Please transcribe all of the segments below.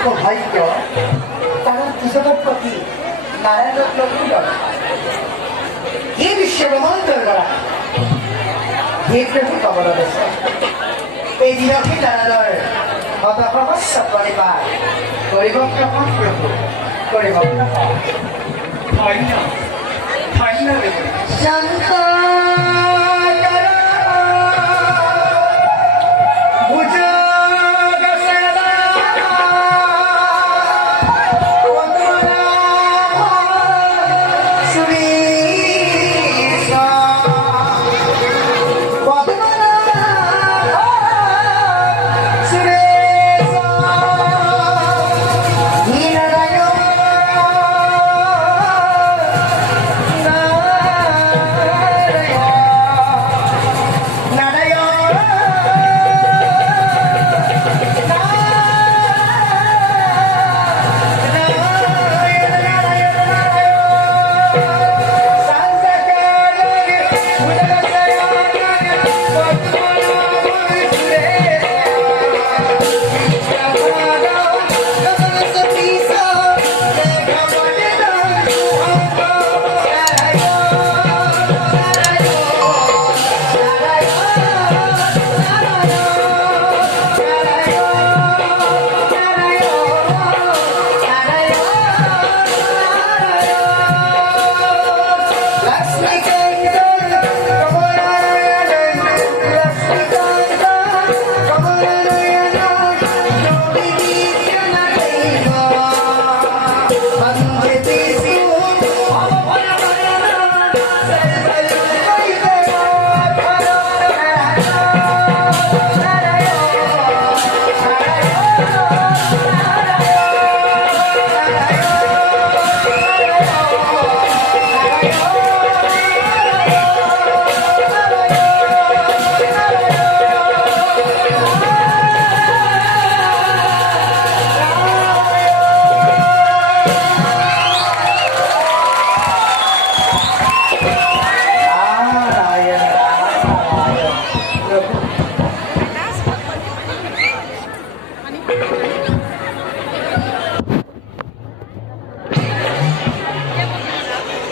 সৌভাগ্য কারণ কৃষকের প্রতি নারায়ণের লক্ষ্মীর হে বিশ্বব্রহ্মাণ্ডের গড়া হে প্রভু কমলেশ এই দিনকে নারায়ণের শতসহস্র পরিবার পরিবর্তন প্রভু পরিবর্তন ধন্য ধন্য শান্ত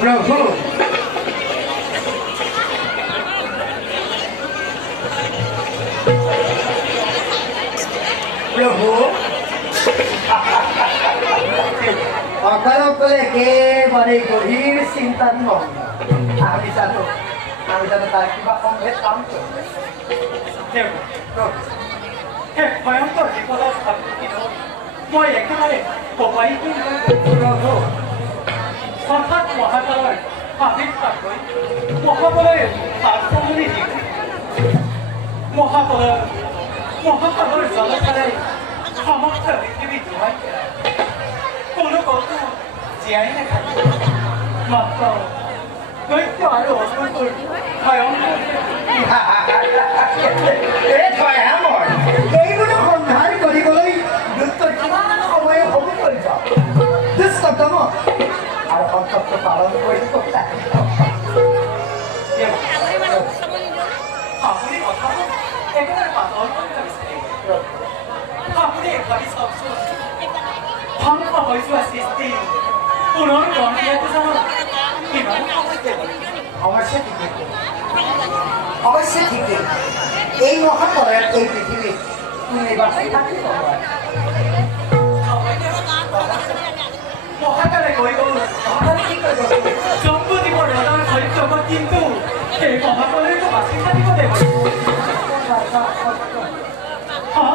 प्रभु प्रभु অকলে একেবাৰে গভীৰ চিন্তাত মগ্ন আমি জানো তাৰ কিবা সম্ভেদ কাম ভয়ংকৰ বিপদত মই একেবাৰে প্ৰভু হঠাৎ মহাকালৰ আবিৰ্ভাৱ হৈ মহাবলয়ে আগমনি দি মহাকালৰ জলধাৰাই সমগ্ৰ পৃথিৱী ধুৱাই কোনো বস্তু জীয়াই নাথাকে মাত্ৰ দৈত্য আৰু অসুৰটোৰ ভয়ংকৰ এইবোৰ সন্ধান কৰিবলৈ দুষ্ট কিমান সময় হ'ব কৰিব দুষ্টতম আৰু কৰ্তব্য পালন কৰিব আপুনি কথাবোৰ একেবাৰে পাতল কৰি ভাবিছে আপুনি ভাবি চাওকচোন ধ্বংস হৈ যোৱা সৃষ্টি পুনৰ গঢ় দিয়াটো জানো কিমান অৱশ্যে ঠিকেই অৱশ্যে ঠিকেই এই মহাপ্ৰলয়ত এই পৃথিৱীত তুমি বাচি থাকিব মহাকালে গৈ গ'ল জম্বুদ্বীপৰ ৰজাৰ সত্যত কিন্তু সেই মহাকালৈতো বাচি থাকিব দেৱ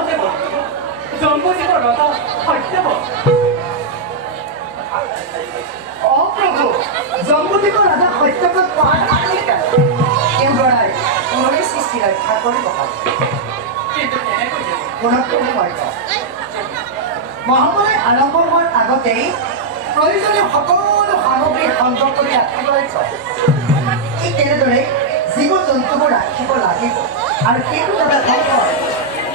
দেৱ জম্বুদ্বীপৰ ৰজা সত্যৱ অপ্ৰভু জম্বুদ্বীপৰ ৰাজা সত্যপদ তেওঁ গৰাই পুনৰি সৃষ্টি ৰক্ষা কৰিব কিন্তু কেনেকৈ মহাপ্ৰলয় আৰম্ভ হোৱাৰ আগতেই প্ৰয়োজনীয় সকলো সামগ্ৰী সংগ্ৰহ কৰি ৰাখিব লাগিব ঠিক তেনেদৰে জীৱ জন্তুবোৰ ৰাখিব লাগিব আৰু সেইটো যাতে সম্ভৱ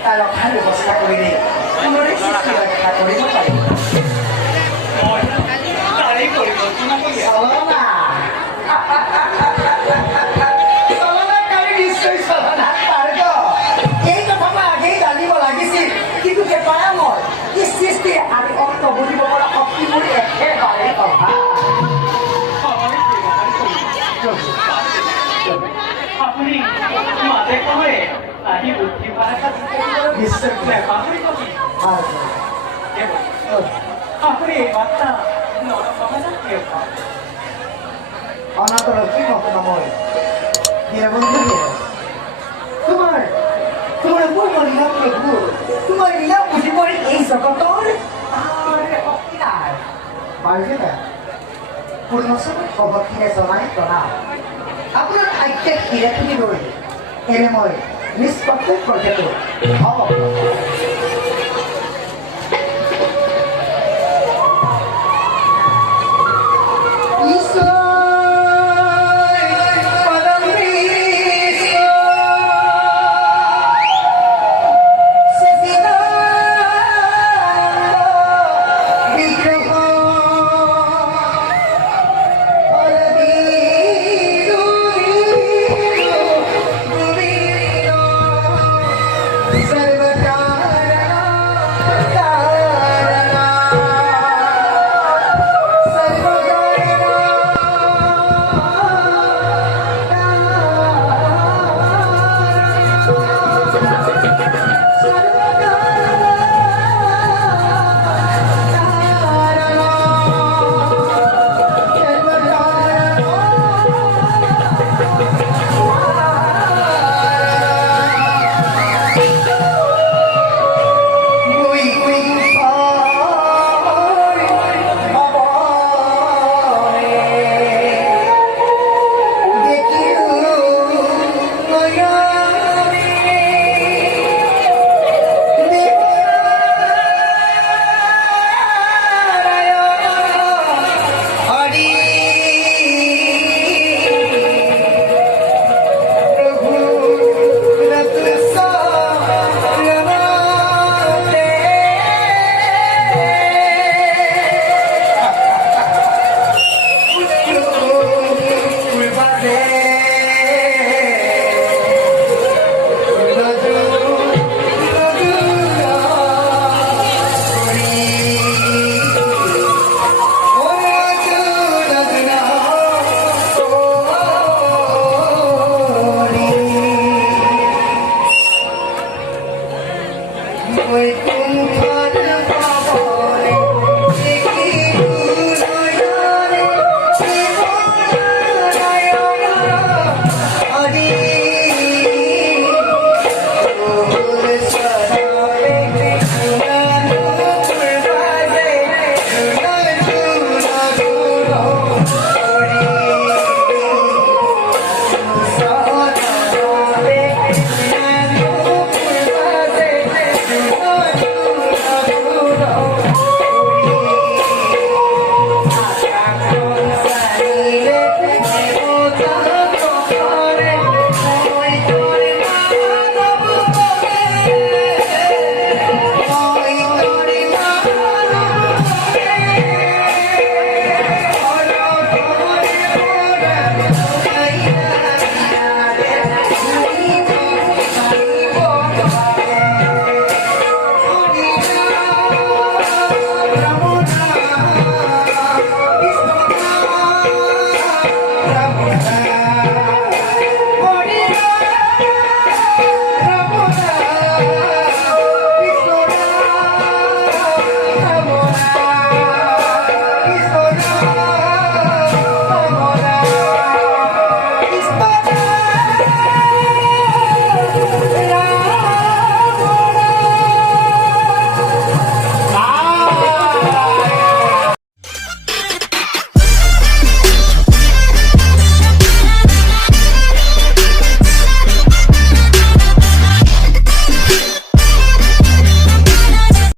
তাৰ ৰখাৰ ব্যৱস্থা কৰিলে পুনৰি সৃষ্টি ৰক্ষা কৰিব পাৰিব এই কথাটো আগেই জানিব লাগিছিল কিন্তু কেতিয়াই মই সৃষ্টি আৰু অন্ত বুজিব পৰা শক্তিবোৰ একেবাৰে অভাৱ আপুনি মাজে সময়ে আহি বুদ্ধি ভাষা আপুনি এই বাৰ্তা সমাজত কিয় পায় অনাথৰ কি ঘটনা মই দীনবন্ধু তোমাৰ মোৰ মহিলা প্ৰভু তোমাৰ লীলা বুজিবৰ এই জগতৰ শক্তি নাই পাৰিলে পূৰ্ণচৰত অৱক্ষীৰে জনাই প্ৰণাম আপোনাৰ আজ্ঞাত হিৰে তুলি লৈ এনে মই নিষ্পত্তি প্ৰত্যেক